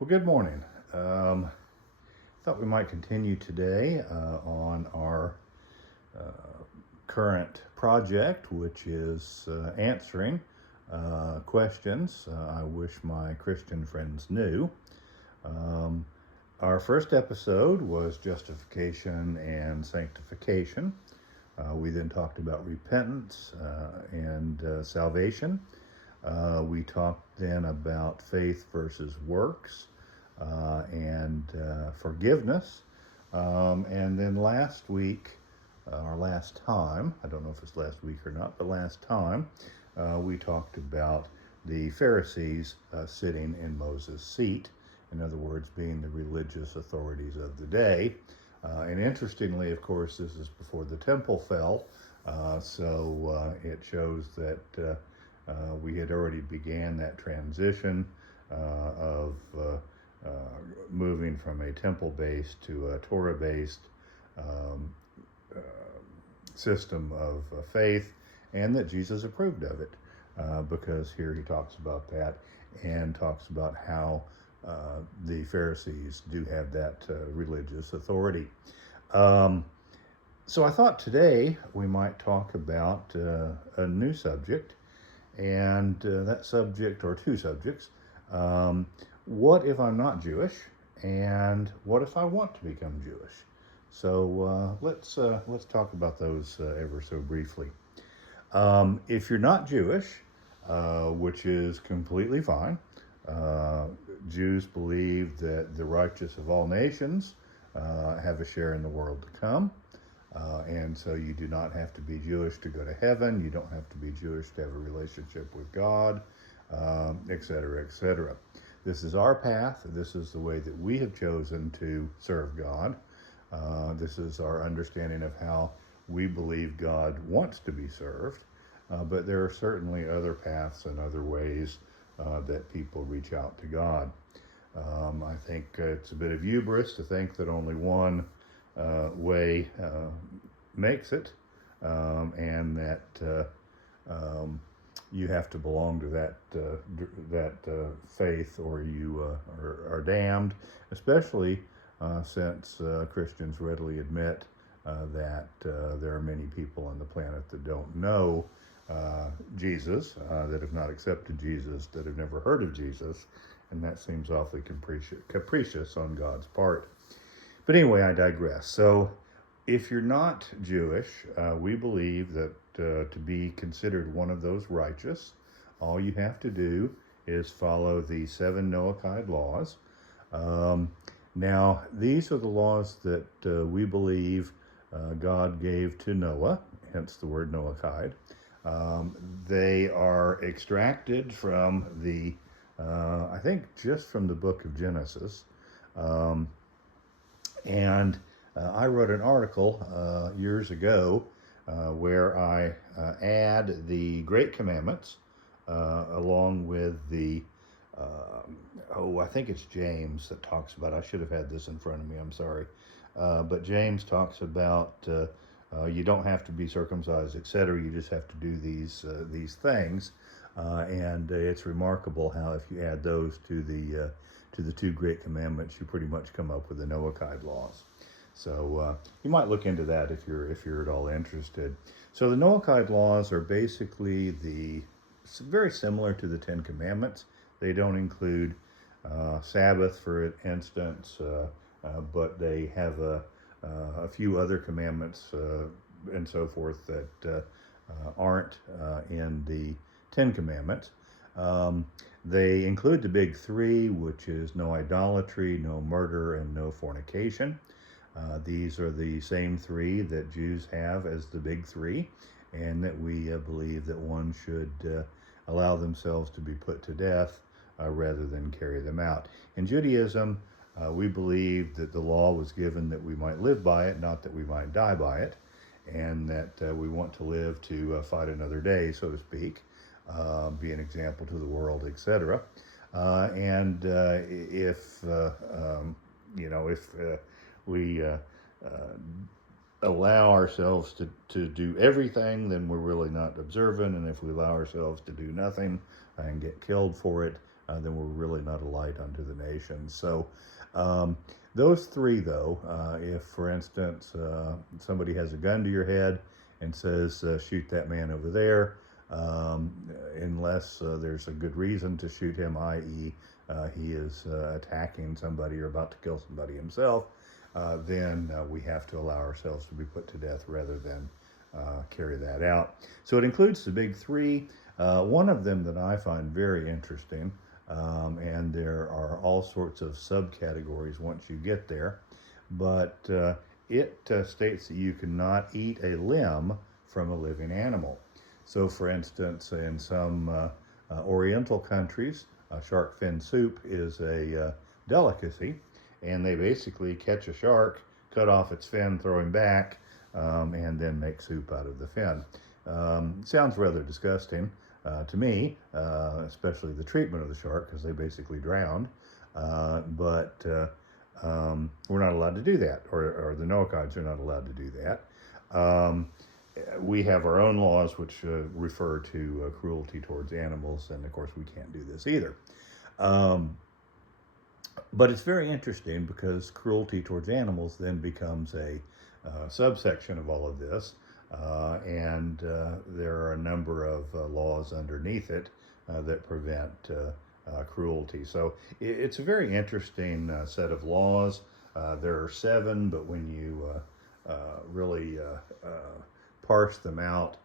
Well, good morning. Thought we might continue today on our current project, which is answering questions I wish my Christian friends knew. Um, our first episode was justification and sanctification. We then talked about repentance and salvation. We talked then about faith versus works and forgiveness. And then last week, or last time, I don't know if it's last week or not, but last time, we talked about the Pharisees sitting in Moses' seat. In other words, being the religious authorities of the day. And interestingly, of course, this is before the temple fell, so it shows that we had already began that transition of moving from a temple-based to a Torah-based um, uh, system of faith, and that Jesus approved of it, because here he talks about that and talks about how the Pharisees do have that religious authority. So I thought today we might talk about a new subject, and that subject, or two subjects. What if I'm not Jewish, and what if I want to become Jewish? So let's talk about those ever so briefly. If you're not Jewish, which is completely fine, Jews believe that the righteous of all nations have a share in the world to come. And so you do not have to be Jewish to go to heaven. You don't have to be Jewish to have a relationship with God, etc., etc. This is our path. This is the way that we have chosen to serve God. This is our understanding of how we believe God wants to be served. But there are certainly other paths and other ways that people reach out to God. I think it's a bit of hubris to think that only one way makes it, and that you have to belong to that faith, or you are damned. Especially since Christians readily admit that there are many people on the planet that don't know Jesus, that have not accepted Jesus, that have never heard of Jesus, and that seems awfully capricious on God's part. But anyway, I digress. So if you're not Jewish, we believe that to be considered one of those righteous, all you have to do is follow the 7 Noahide laws. Now, these are the laws that we believe God gave to Noah, hence the word Noahide. They are extracted from I think just from the book of Genesis. And I wrote an article years ago where I add the Great Commandments along with the, I think it's James that talks about, I should have had this in front of me, I'm sorry. But James talks about you don't have to be circumcised, etc. You just have to do these things. And it's remarkable how if you add those to the 2 Great Commandments, you pretty much come up with the Noahide laws. So you might look into that if you're at all interested. So the Noahide laws are basically very similar to the 10 Commandments. They don't include Sabbath, for instance, but they have a few other commandments and so forth that aren't in the 10 Commandments. They include the big 3, which is no idolatry, no murder, and no fornication. These are the same 3 that Jews have as the big 3, and that we believe that one should allow themselves to be put to death rather than carry them out. In Judaism, we believe that the law was given that we might live by it, not that we might die by it, and that we want to live to fight another day, so to speak, be an example to the world, etc. And if we allow ourselves to do everything, then we're really not observant. And if we allow ourselves to do nothing and get killed for it, then we're really not a light unto the nations. So those three, though, if, for instance, somebody has a gun to your head and says, shoot that man over there, unless there's a good reason to shoot him, i.e., he is attacking somebody or about to kill somebody himself, then we have to allow ourselves to be put to death rather than carry that out. So it includes the big three. One of them that I find very interesting, and there are all sorts of subcategories once you get there, but it states that you cannot eat a limb from a living animal. So, for instance, in some Oriental countries, shark fin soup is a delicacy, and they basically catch a shark, cut off its fin, throw him back, and then make soup out of the fin. Sounds rather disgusting to me, especially the treatment of the shark, because they basically drowned. But we're not allowed to do that, or the Noachides are not allowed to do that. We have our own laws which refer to cruelty towards animals, and of course we can't do this either. But it's very interesting because cruelty towards animals then becomes a subsection of all of this, and there are a number of laws underneath it that prevent cruelty. So it's a very interesting set of laws. There are 7, but when you really parse them out,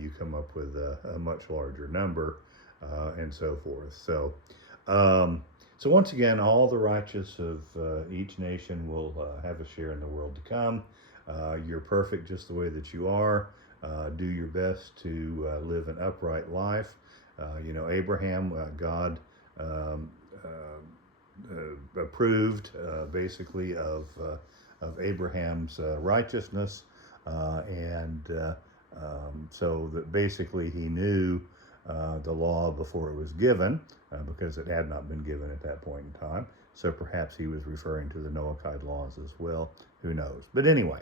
you come up with a much larger number, and so forth. So once again, all the righteous of each nation will have a share in the world to come. You're perfect just the way that you are. Do your best to live an upright life. Abraham, God approved basically of Abraham's righteousness, and so that basically he knew the law before it was given, because it had not been given at that point in time. So perhaps he was referring to the Noachide laws as well. Who knows? But anyway,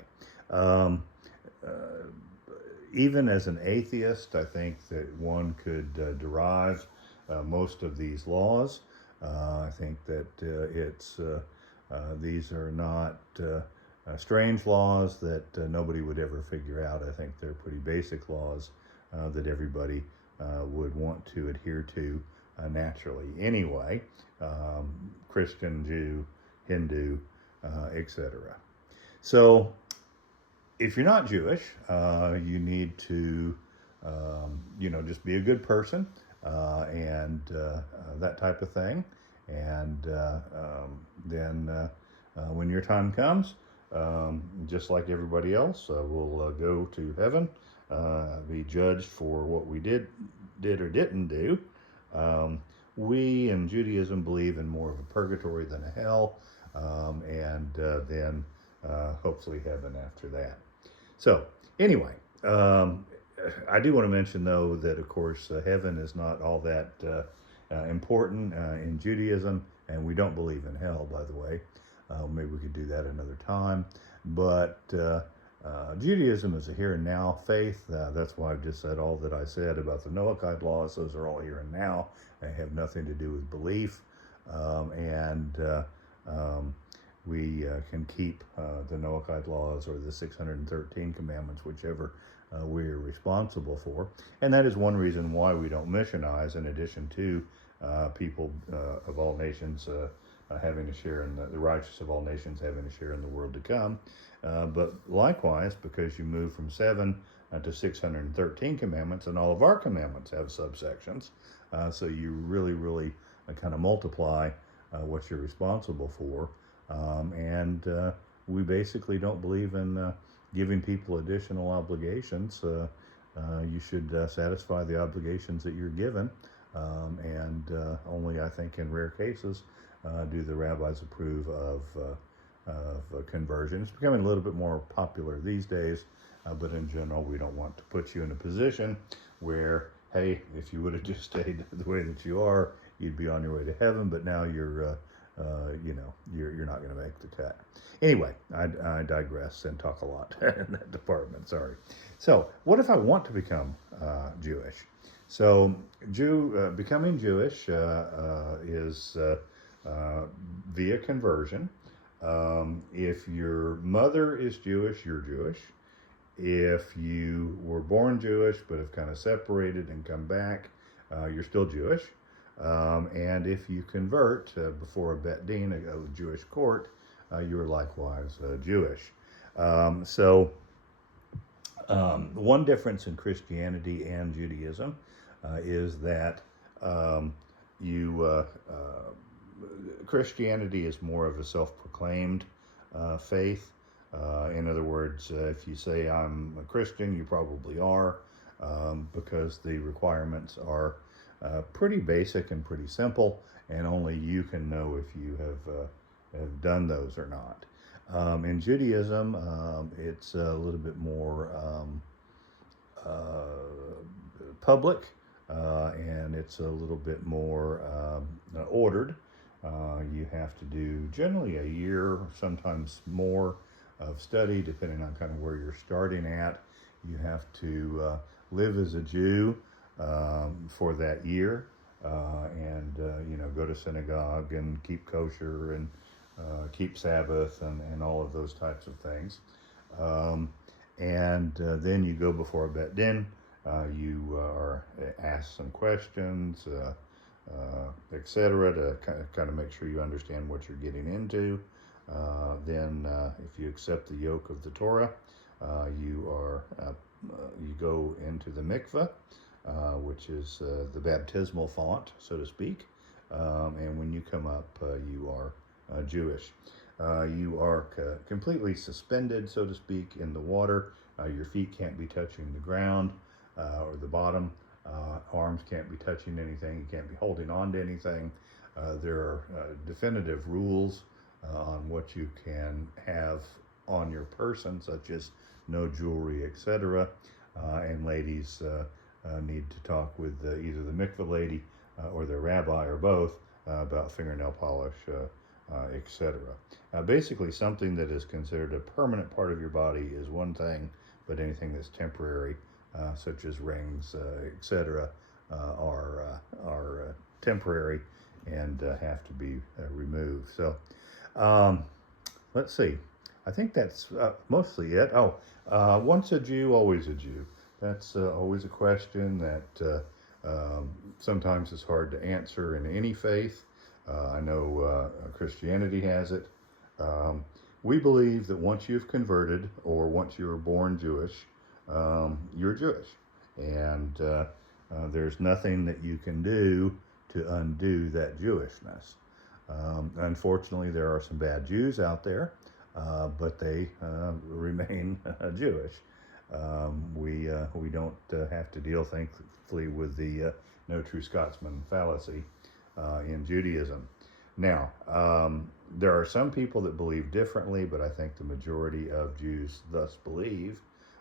even as an atheist, I think that one could derive most of these laws. I think that these are not strange laws that nobody would ever figure out. I think they're pretty basic laws that everybody would want to adhere to naturally anyway, Christian, Jew, Hindu, etc. So if you're not Jewish, you need to, just be a good person, and that type of thing. And then when your time comes, just like everybody else, we'll go to heaven, be judged for what we did or didn't do. We in Judaism believe in more of a purgatory than a hell, and then hopefully heaven after that. So anyway, I do want to mention, though, that of course heaven is not all that important in Judaism, and we don't believe in hell, by the way. Maybe we could do that another time. But Judaism is a here and now faith. That's why I've just said all that I said about the Noachide laws. Those are all here and now. They have nothing to do with belief. We can keep the Noachide laws or the 613 commandments, whichever we are responsible for. And that is one reason why we don't missionize, in addition to people of all nations having a share in the righteous of all nations having a share in the world to come. But likewise, because you move from 7 to 613 commandments, and all of our commandments have subsections, so you really kind of multiply what you're responsible for. And we basically don't believe in giving people additional obligations. You should satisfy the obligations that you're given, and only, I think, in rare cases do the rabbis approve of conversion. It's becoming a little bit more popular these days, but in general, we don't want to put you in a position where, hey, if you would have just stayed the way that you are, you'd be on your way to heaven, but now you're not going to make the cut. Anyway, I digress and talk a lot in that department, sorry. So what if I want to become Jewish? So, becoming Jewish is via conversion. If your mother is Jewish, you're Jewish. If you were born Jewish but have kind of separated and come back, you're still Jewish. And if you convert before a Bet Din, a Jewish court, you are likewise Jewish. One difference in Christianity and Judaism is that Christianity is more of a self-proclaimed faith. In other words, if you say I'm a Christian, you probably are, because the requirements are pretty basic and pretty simple, and only you can know if you have done those or not. In Judaism, it's a little bit more public, and it's a little bit more ordered. You have to do generally a year, sometimes more, of study, depending on kind of where you're starting at. You have to live as a Jew for that year, and go to synagogue and keep kosher and keep Sabbath and all of those types of things. Then you go before a Bet Din. You are asked some questions, etc., to kind of make sure you understand what you're getting into. Then, if you accept the yoke of the Torah, you go into the mikveh, which is the baptismal font, so to speak. And when you come up, you are Jewish. You are completely suspended, so to speak, in the water. Your feet can't be touching the ground or the bottom. Arms can't be touching anything. You can't be holding on to anything. There are definitive rules on what you can have on your person, such as no jewelry, etc. And ladies need to talk with either the mikveh lady or their rabbi or both about fingernail polish, etc. Basically, something that is considered a permanent part of your body is one thing, but anything that's temporary, such as rings, etc., are temporary and have to be removed. So, let's see. I think that's mostly it. Once a Jew, always a Jew. That's always a question that sometimes is hard to answer in any faith. I know Christianity has it. We believe that once you've converted or once you were born Jewish, you're Jewish. And there's nothing that you can do to undo that Jewishness. Unfortunately, there are some bad Jews out there, but they remain Jewish. We don't have to deal, thankfully, with the no true Scotsman fallacy in Judaism. Now, there are some people that believe differently, but I think the majority of Jews thus believe.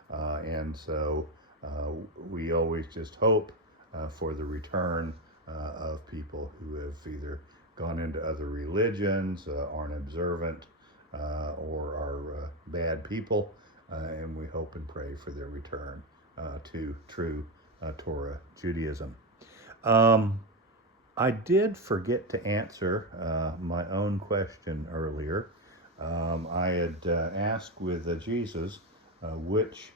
And so we always just hope for the return of people who have either gone into other religions, aren't observant, or are bad people, and we hope and pray for their return to true Torah Judaism. I did forget to answer my own question earlier. I had asked with Jesus which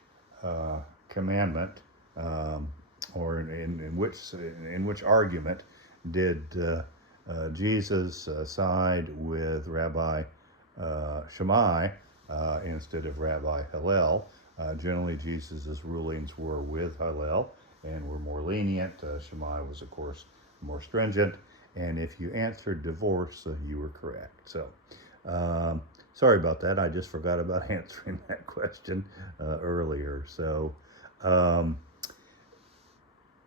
commandment or in which argument did Jesus side with Rabbi Shammai instead of Rabbi Hillel. Generally, Jesus's rulings were with Hillel and were more lenient. Shammai was, of course, more stringent. And if you answered divorce, you were correct. So, sorry about that. I just forgot about answering that question earlier. So,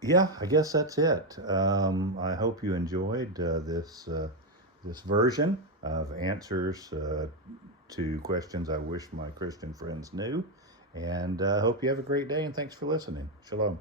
yeah, I guess that's it. I hope you enjoyed this version of answers to questions I wish my Christian friends knew. And I hope you have a great day, and thanks for listening. Shalom.